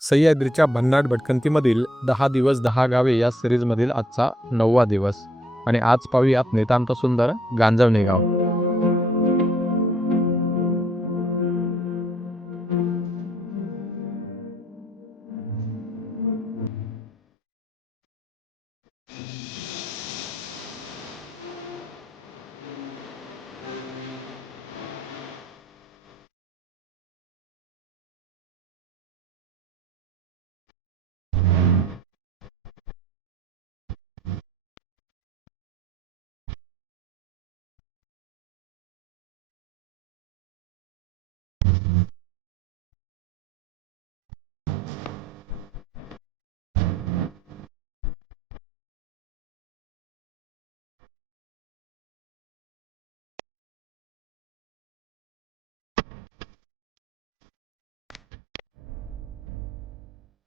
सह्याद्रीच्या भन्नाट भटकंतीमधील दहा दिवस दहा गावे या सिरीजमधील आजचा नववा दिवस. आणि आज पाहूयात नितांत सुंदर गांजवणे गाव